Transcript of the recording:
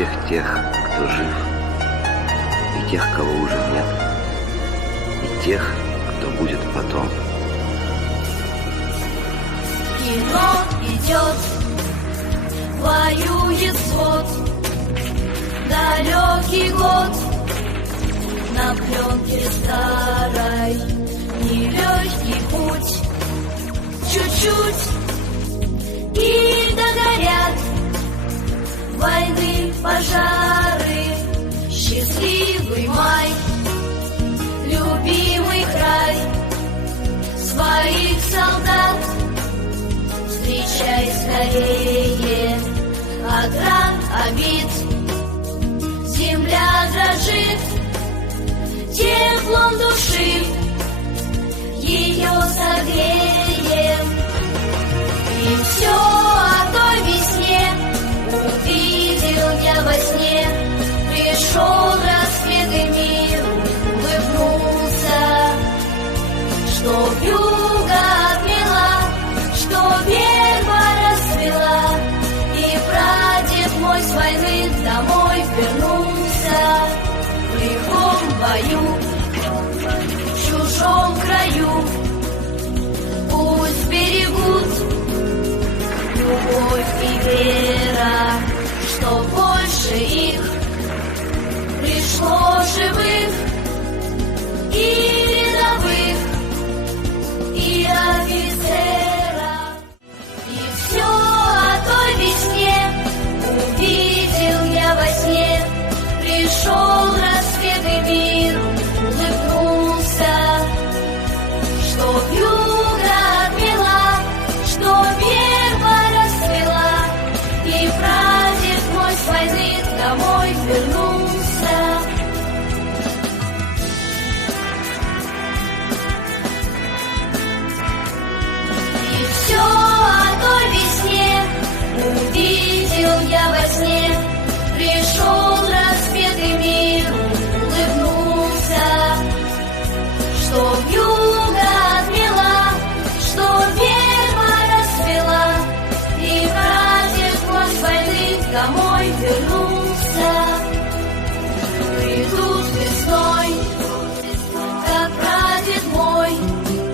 всех тех, кто жив, и тех, кого уже нет, и тех, кто будет потом. Кино идет, воюет свод, далекий год, на пленке старой, нелегкий путь, чуть-чуть, и догорят войны, пожары, счастливый май, любимый край, своих солдат встречай скорее, от ран, обид земля дрожит, теплом души ее согреем. И все о той весне увидел я во сне, пришел рассвет и мир улыбнулся, что вьюга отмела, что верба расцвела, и прадед мой с войны домой вернулся. В лихом бою, в чужом краю, пусть берегут любовь и вера, что больше их пришло живых и рядовых, и офицеров. И все о той весне увидел я во сне, пришел рассвет и мир улыбнулся, что вьюга отмела, что верба расцвела, и прадед мой с войны домой вернулся.